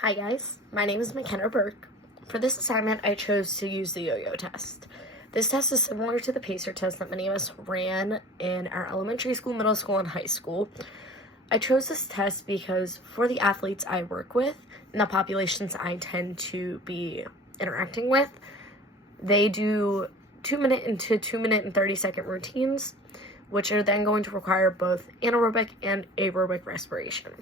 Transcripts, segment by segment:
Hi guys, my name is McKenna Burke. For this assignment, I chose to use the yo-yo test. This test is similar to the PACER test that many of us ran in our elementary school, middle school, and high school. I chose this test because for the athletes I work with and the populations I tend to be interacting with, they do 2-minute into 2-minute and 30-second routines, which are then going to require both anaerobic and aerobic respiration.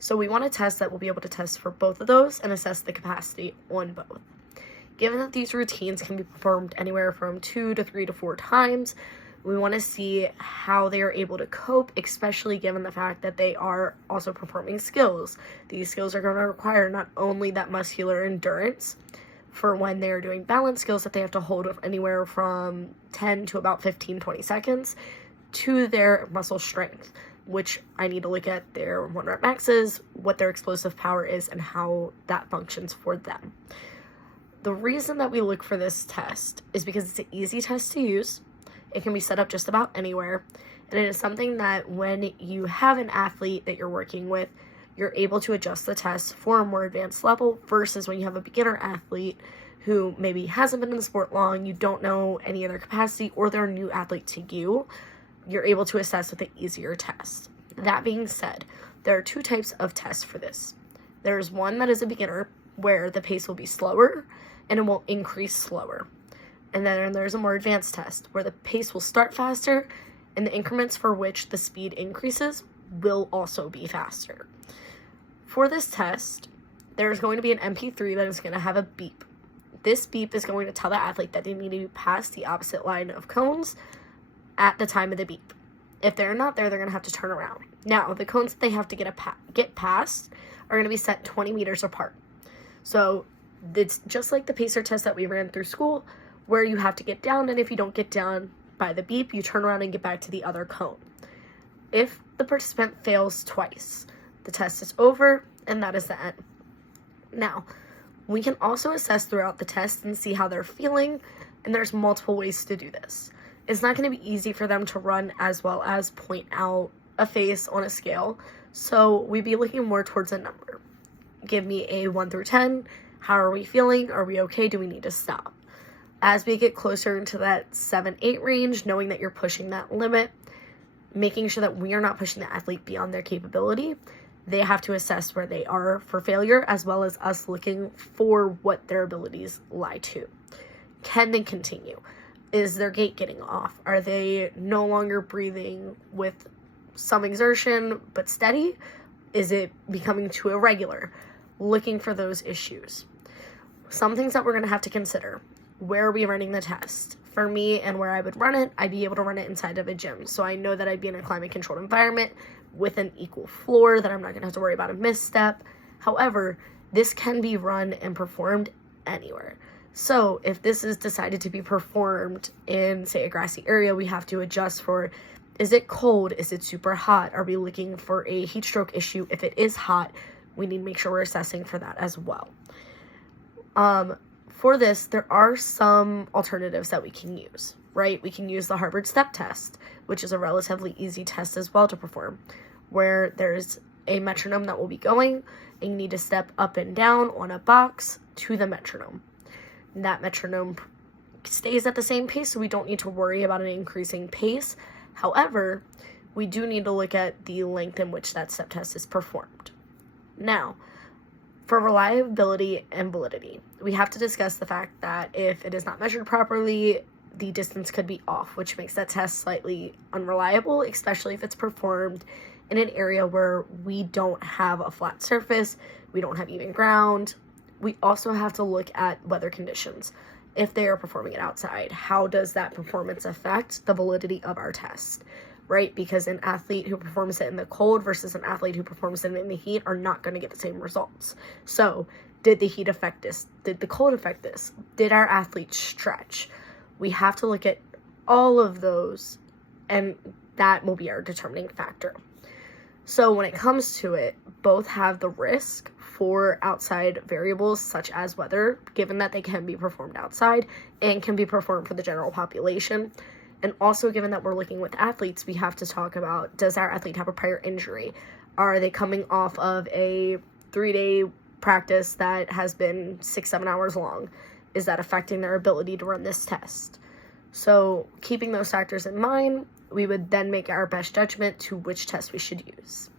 So we want a test that will be able to test for both of those and assess the capacity on both. Given that these routines can be performed anywhere from 2 to 3 to 4 times, we want to see how they are able to cope, especially given the fact that they are also performing skills. These skills are going to require not only that muscular endurance for when they're doing balance skills that they have to hold anywhere from 10 to about 15-20 seconds, to their muscle strength, which I need to look at their 1 rep maxes, what their explosive power is, and how that functions for them. The reason that we look for this test is because it's an easy test to use. It can be set up just about anywhere, and it is something that when you have an athlete that you're working with, you're able to adjust the test for a more advanced level versus when you have a beginner athlete who maybe hasn't been in the sport long, you don't know any of their capacity, or they're a new athlete to you. You're able to assess with an easier test. That being said, there are 2 types of tests for this. There's one that is a beginner, where the pace will be slower and it will increase slower. And then there's a more advanced test, where the pace will start faster and the increments for which the speed increases will also be faster. For this test, there's going to be an MP3 that is going to have a beep. This beep is going to tell the athlete that they need to pass the opposite line of cones at the time of the beep. If they're not there, they're going to have to turn around. Now, the cones that they have to get past are going to be set 20 meters apart. So it's just like the PACER test that we ran through school, where you have to get down, and if you don't get down by the beep, you turn around and get back to the other cone. If the participant fails twice, the test is over, and that is the end. Now, we can also assess throughout the test and see how they're feeling, and there's multiple ways to do this. It's not going to be easy for them to run as well as point out a face on a scale, so we'd be looking more towards a number. Give me a 1 through 10. How are we feeling? Are we okay? Do we need to stop? As we get closer into that 7-8 range, knowing that you're pushing that limit, making sure that we are not pushing the athlete beyond their capability, they have to assess where they are for failure, as well as us looking for what their abilities lie to. Can they continue? Is their gait getting off? Are they no longer breathing with some exertion but steady? Is it becoming too irregular? Looking for those issues. Some things that we're going to have to consider. Where are we running the test? For me and where I would run it, I'd be able to run it inside of a gym. So I know that I'd be in a climate-controlled environment with an equal floor, that I'm not going to have to worry about a misstep. However, this can be run and performed anywhere. So if this is decided to be performed in, say, a grassy area, we have to adjust for, is it cold? Is it super hot? Are we looking for a heat stroke issue? If it is hot, we need to make sure we're assessing for that as well. For this, there are some alternatives that we can use, right? We can use the Harvard STEP test, which is a relatively easy test as well to perform, where there's a metronome that will be going, and you need to step up and down on a box to the metronome. That metronome stays at the same pace, so we don't need to worry about an increasing pace. However, we do need to look at the length in which that step test is performed. Now, for reliability and validity, we have to discuss the fact that if it is not measured properly, the distance could be off, which makes that test slightly unreliable, especially if it's performed in an area where we don't have a flat surface, we don't have even ground. We also have to look at weather conditions. If they are performing it outside, how does that performance affect the validity of our test, right? Because an athlete who performs it in the cold versus an athlete who performs it in the heat are not going to get the same results. So, did the heat affect this? Did the cold affect this? Did our athlete stretch? We have to look at all of those, and that will be our determining factor. So when it comes to it, both have the risk for outside variables such as weather, given that they can be performed outside and can be performed for the general population. And also, given that we're looking with athletes, we have to talk about, does our athlete have a prior injury? Are they coming off of a 3-day practice that has been 6-7 hours long? Is that affecting their ability to run this test? So keeping those factors in mind, we would then make our best judgment to which test we should use.